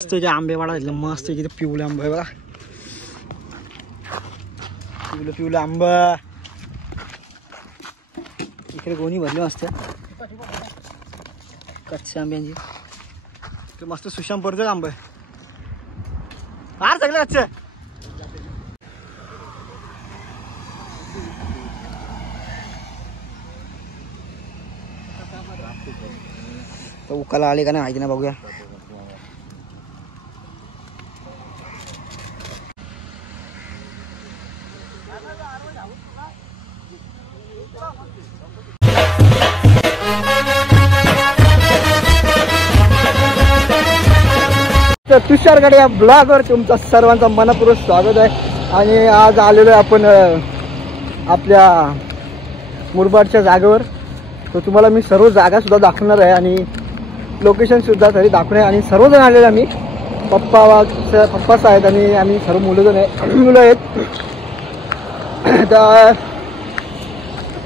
मस्त जे आंबे वाढायचे मस्त किती पिवळे आंबे आहे बघा. पिवलं पिवलं आंब इकडे गोणी भरली मस्त कच्च्या आंब्यांची. इकडे मस्त सुशाम पडतं आंब फार सगळं कच्चं. तर उकाला आले का नाही माहिती ना बघूया. तुषारकडे या ब्लॉगवर तुमचं सर्वांचं मनपूर्वक स्वागत आहे. आणि आज आलेलो आहे आपण आपल्या मुरबाडच्या जागेवर. तर तुम्हाला मी सर्व जागा सुद्धा दाखवणार आहे आणि लोकेशन सुद्धा तरी दाखवणार आहे. आणि सर्वजण आलेले आम्ही पप्पाच आहेत आणि आम्ही सर्व मुलं आहेत. तर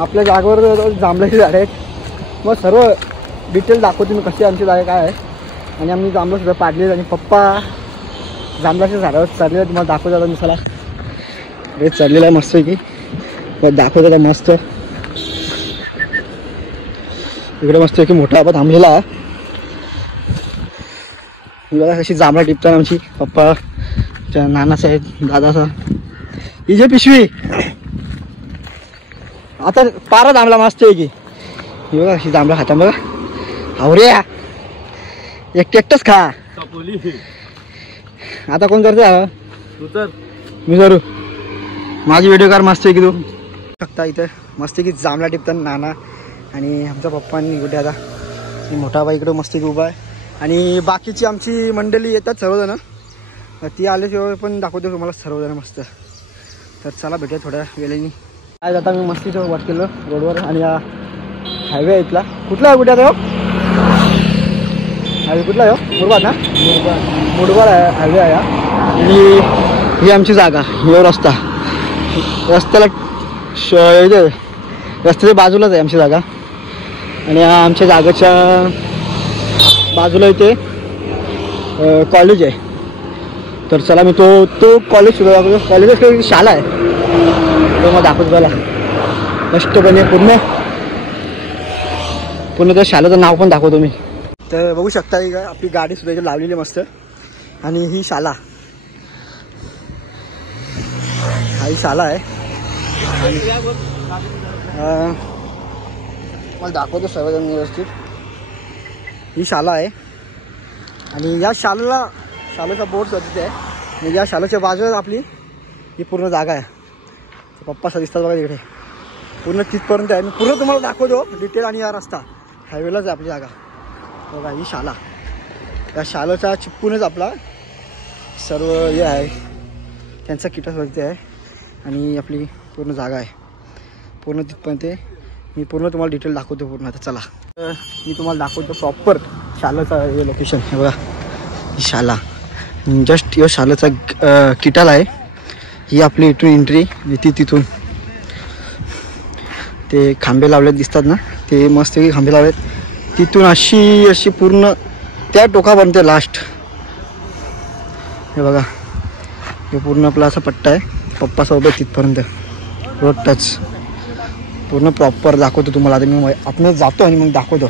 आपल्या जागेवर जांभळाची झाडं आहेत. मग सर्व डिटेल दाखवतो मी कशी आमची जागा काय आहे. आणि आम्ही जांभळं सुद्धा पाडले आणि पप्पा जांभळाच्या झाडावर चढलेलं तुम्हाला दाखवत आता. मी चला रेत चढलेला आहे मस्त की दाखवत होता मस्त. इकडे मस्त की मोठा आपण थांबलेला आहे. बघा कशी जांभळा टिपतात आमची पप्पा नानासाहेब दादासा. ही जे पिशवी आता पारा जांभळा मस्त आहे की. ही बघा अशी जांभळा खाता बघा. हावरे एकटंच खा. आता कोण करते तू? तर मी जरूर माझी व्हिडिओ कार मस्त आहे की तू शकता. इथं मस्त की जांभळा टिपतात नाना आणि आमच्या पप्पांनी कुठे आता मोठा बाई इकडं मस्त की उभा आहे. आणि बाकीची आमची मंडळी येतात सर्वजण. ती आल्याशिवाय पण दाखवतो तुम्हाला सर्वजण मस्त. तर चला भेटूया थोड्या वेळेनी. आज आता मी मस्तीचं वाट केलं रोडवर. आणि हायवे आहे इथला. कुठला आहे कुठे आता हायवे कुठला आहे? मुरबाड ना. मुरबाड आहे हायवे आहे. आणि ही आमची जागा. हे रस्ता रस्त्याला रस्त्याच्या बाजूलाच आहे आमची जागा. आणि आमच्या जागेच्या बाजूला इथे कॉलेज आहे. तर चला मी तो कॉलेज सुद्धा दाखवतो. कॉलेज शाळा आहे तो मग दाखवतो मला स्पष्टपणे पूर्ण त्या शाळेचं नाव पण दाखवतो मी. तर बघू शकता का आपली गाडी सुद्धा इथे लावलेली मस्त. आणि ही शाळा ही शाळा आहे. मला दाखवतो सर्वजण व्यवस्थित. ही शाळा आहे आणि या शाळेचा बोर्ड तिथे आहे. आणि या शाळेच्या बाजूला आपली ही पूर्ण जागा आहे. पप्पा दिसतात बघा तिकडे पूर्ण तिथपर्यंत आहे. पूर्ण तुम्हाला दाखवतो डिटेल. आणि हा रस्ता हायवेलाच आहे आपली जागा. बघा ही शाळा. या शाळेचा चिपकूनच आपला सर्व हे आहे त्यांचा किटावरती आहे. आणि आपली पूर्ण जागा आहे पूर्ण तिथपर्यंत. मी पूर्ण तुम्हाला डिटेल दाखवतो पूर्ण. आता चला मी तुम्हाला दाखवतो प्रॉपर शाळेचं हे लोकेशन. हे बघा ही शाळा जस्ट या शाळेचा किटाल आहे. ही आपली इथून एंट्री येते. तिथून ते खांबे लावलेत दिसतात ना ते मस्त खांबे लावलेत. तिथून अशी पूर्ण त्या टोकापर्यंत लास्ट. हे बघा हे पूर्ण आपला असा पट्टा आहे. पप्पासोबत तिथपर्यंत रोड टच पूर्ण प्रॉपर दाखवतो तुम्हाला. आता मी आतमध्ये जातो आणि मग दाखवतो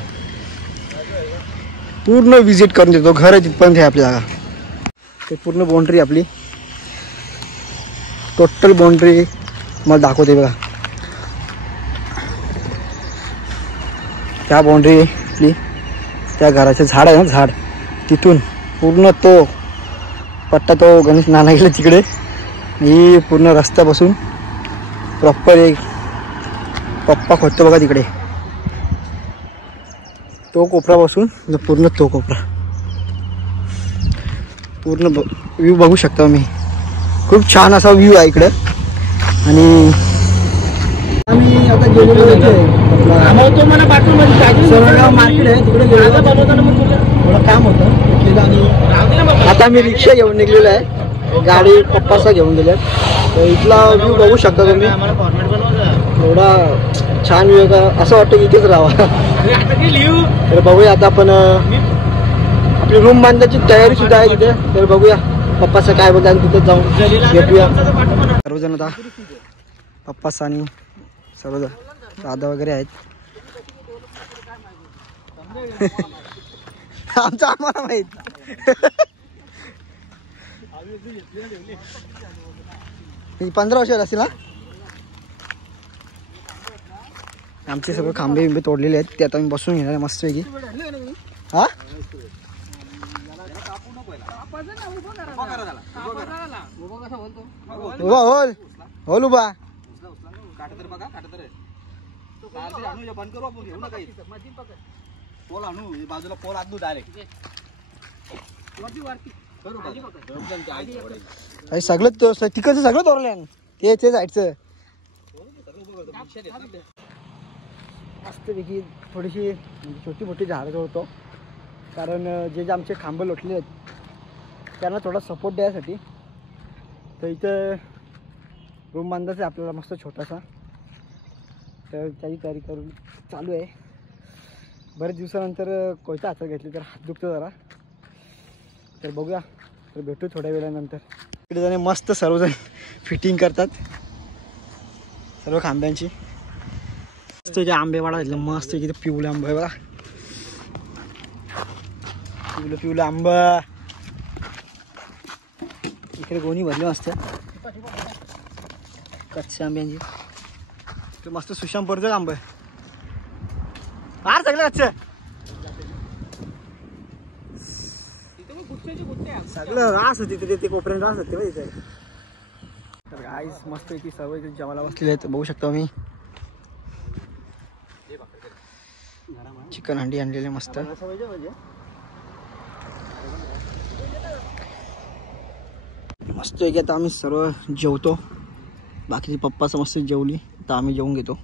पूर्ण विजिट करून देतो. घर आहे तिथपर्यंत आहे आपली जागा. ते पूर्ण बाउंड्री आपली टोटल बाउंड्री मला दाखवते बघा. त्या बाउंड्री आपली त्या घराचे झाड आहे ना झाड तिथून पूर्ण तो पट्टा तो गणेश नाना गेला तिकडे. ही पूर्ण रस्त्यापासून प्रॉपर एक पप्पा खोदतो बघा तिकडे. तो कोपरापासून पूर्ण तो कोपरा पूर्ण व्ह्यू बघू शकता मी. खूप छान असा व्ह्यू आहे इकडे. आणि आम्ही आता गेलेलो मार्केट आहे तिकडे थोडं काम होतं. आणि आता मी रिक्षा घेऊन निघलेलो आहे. गाडी पप्पाचा घेऊन गेल्या. तर इथला व्ह्यू बघू शकता तुम्ही. एवढा छान व्ह्यू का असं वाटतं की इथेच राहावा. तर बघूया आता आपण आपली रूम बांधण्याची तयारी सुद्धा आहे तिथे. तर बघूया पप्पाचं काय बोलतात, तिथे जाऊन भेटूया सर्वजण. आता पप्पास आणि सर्व दादा वगैरे आहेत. आमचं आम्हाला माहित. 15 वर्ष असतील ना. आमचे सगळे खांबे बिंबे तोडलेले आहेत, ते आता मी बसून घेणार आहे मस्तपैकी. हा होल होल उभा बाजूला पोल आणू डायरेक्ट. सगळं तिकडचं सगळं तोरलं ते जायचं मस्तपैकी. थोडीशी छोटी मोठी झाडं तोडतो, कारण जे आमचे खांब लोटले आहेत त्यांना थोडा सपोर्ट द्यायसाठी. तर इथं रूम बांधायचं आहे आपल्याला मस्त छोटासा, तर त्याची तयारी करून चालू आहे. बरेच दिवसानंतर कोयता हातात घेतली तर हात दुखतो जरा. तर बघूया, तर भेटू थोड्या वेळानंतर. इकडे जाणे मस्त सर्वजण फिटिंग करतात सर्व खांब्यांची. मस्त जे आंबेवाडा घेतलं मस्त किती पिवळे आंबे आहे बघा, पिवलं आंबा. इकडे गोणी भरली मस्त कच्च्या आंब्यांची. इकडे मस्त सुशांपूरचं आंबा आहे फार सगळं कच्चं सगळं रास होती तिथे, ते कोपऱ्यात रास होते तिथे. तर गाईस मस्त की सर्व इथे जेवायला बसलेले आहेत, बघू शकता मी. चिकन हंडी आणलेले मस्त. मस्त आहे की आता आम्ही सर्व जेवतो. बाकीचे पप्पाचं मस्त जेवली, तर आम्ही जेवून घेतो.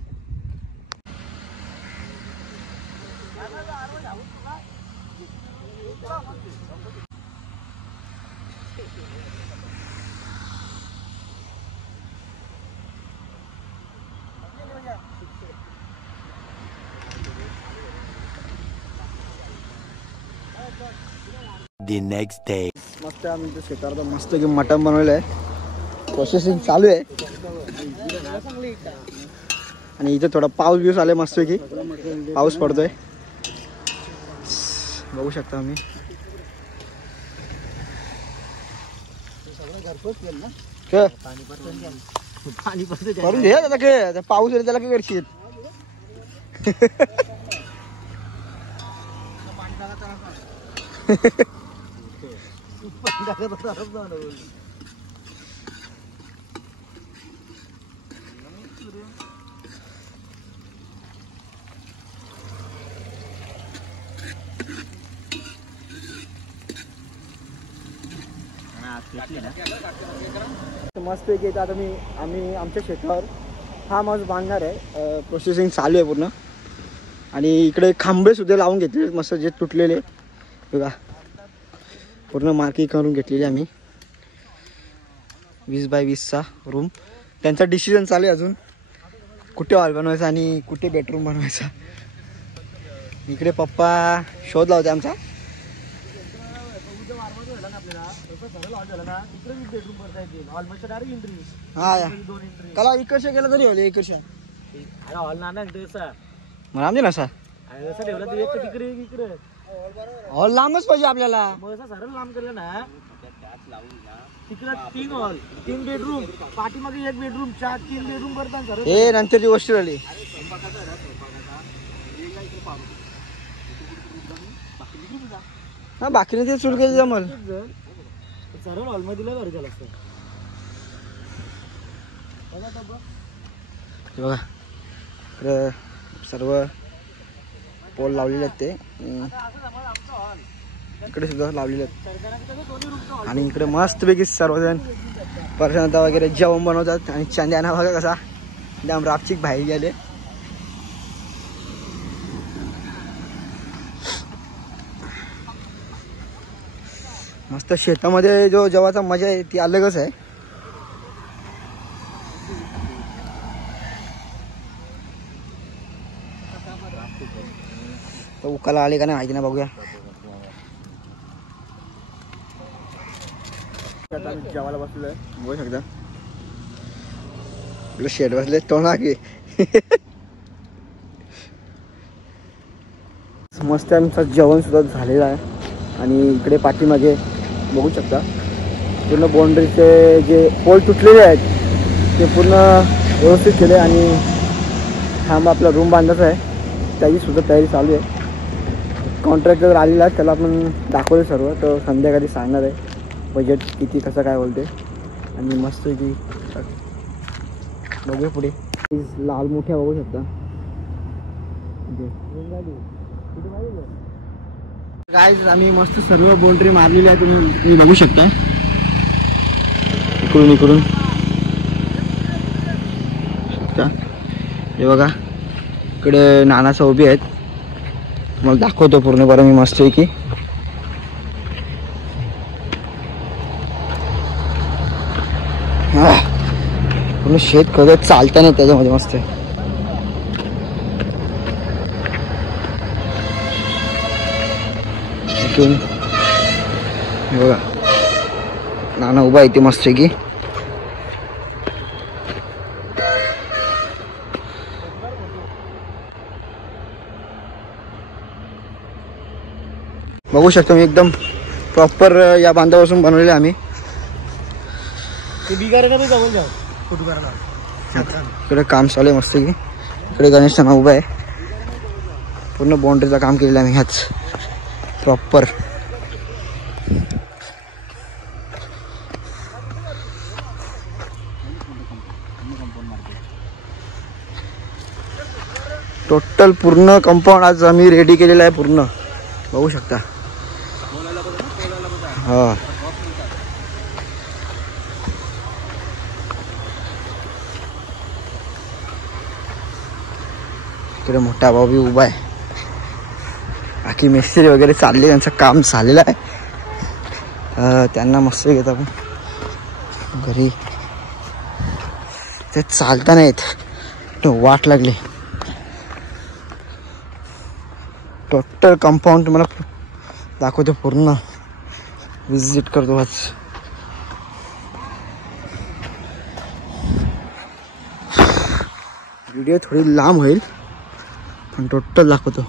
The next day. मस्त आम्ही शेतावर मस्त की मटण बनवलं आहे, प्रोसेसिंग चालू आहे. आणि इथे थोडा पाऊस बिऊस आले मस्त की पाऊस पडतोय, बघू शकता आम्ही. करून घे आता काय पाऊस येईल त्याला काय करशील. मस्त पैकी आता आम्ही आमच्या शेतावर हा माणूस बांधणार आहे. प्रोसेसिंग चालू आहे पूर्ण. आणि इकडे खांबे सुद्धा लावून घेतले मस्त, जे तुटलेले बघा पूर्ण मार्किंग करून घेतलेली आम्ही. 20 बाय 20चा रूम. त्यांचा डिसिजन चालू आहे अजून, कुठे हॉल बनवायचा आणि कुठे बेडरूम बनवायचा. इकडे पप्पा शोध लावते आमचा. कला इकडच्या गेला तरी होईल इकडच्या मला आमचे नसा हॉल लांबच पाहिजे आपल्याला. सरळ लांब केलं ना तिकडे 3 हॉल 3 बेडरूम, पाठीमागे 1 बेडरूम, 3 बेडरूम करतात सर. हे नंतरची गोष्ट झाली. हा बाकीने ते सुरू केली जमल. सरळ हॉल मध्ये दिलं बरं झालं असतं. बघा सर्व पोल लावलेले आहेत ते इकडे सुद्धा लावलेले आहेत. आणि इकडे मस्तपैकी सर्वजण प्रशांता वगैरे जेवण बनवतात. आणि चांद्याना बघा कसा एकदम रापचिक बाहेर गेले. मस्त शेतामध्ये जो जेवायचा मजा आहे ती अलगच आहे. तर उकाला आले का नाही माहिती ना, बघूया. आता आम्ही जेवायला बसलोय, बघू शकता इकडे शेड बसले तो ना की मस्त आमचं जेवण सुद्धा झालेलं आहे. आणि इकडे पाठीमागे बघू शकता पूर्ण बाउंड्रीचे जे पोल तुटलेले आहेत ते पूर्ण व्यवस्थित केले. आणि हा मग आपला रूम बांधायचा आहे, त्याची सुद्धा तयारी चालू आहे. कॉन्ट्रॅक्टर आलेला आहे, त्याला आपण दाखवलं सर्व, तर संध्याकाळी सांगणार आहे बजेट किती कसं काय बोलते. आणि मस्त की बघूया पुढे लाल मोठ्या बघू शकता. गाईज आम्ही मस्त सर्व बाउंड्री मारलेली आहे, तुम्ही बघू शकता इकडून इकडून शकता. हे बघा इकडे नानासा उभी आहेत, मला दाखवतो पूर्ण बरं मी मस्त आहे की. पूर्ण शेत करत चालता नाही त्याच्यामध्ये मस्त आहे. हे बघा नाना उभा आहे ते मस्त आहे की. बघू शकतो मी एकदम प्रॉपर या बांधापासून बनवलेले आम्ही. इकडे काम चालू आहे मस्त की. इकडे गणेश नाना उभा आहे, पूर्ण बाउंड्रीचं काम केलेलं आहे आम्ही ह्याच प्रॉपर. टोटल पूर्ण कंपाऊंड आज आम्ही रेडी केलेलं आहे पूर्ण, बघू शकता. हा इकडे मोठा भाऊ बी उभा आहे. बाकी मिस्त्री वगैरे चालले, त्यांचं काम झालेलं आहे. त्यांना मस्त घेत आपण घरी, ते चालता नाहीत, वाट लागली. टोटल कंपाऊंड तुम्हाला दाखवतो, पूर्ण विजिट करतो आज. व्हिडिओ थोडी लांब होईल पण टोटल दाखवतो.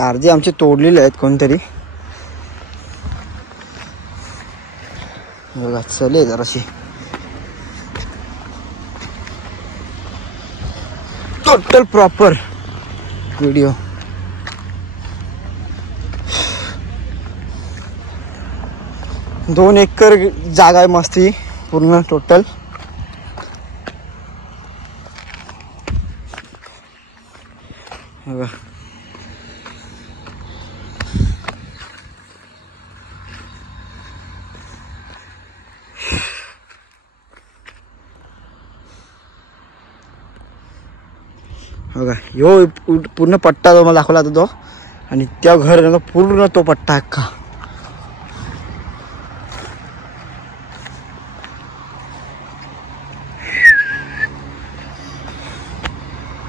अर्धे आमचे तोडलेले आहेत कोणतरी. बघा चले जराशी टोटल प्रॉपर व्हिडिओ. दोन एकर जागा आहे मस्ती पूर्ण टोटल. बघा बघा ह्यो पूर्ण पट्टा जो मला दाखवला तो, आणि त्या घर पूर्ण तो पट्टा अख्खा.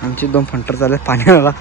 आमची 2 फंटर चालले पाण्याला.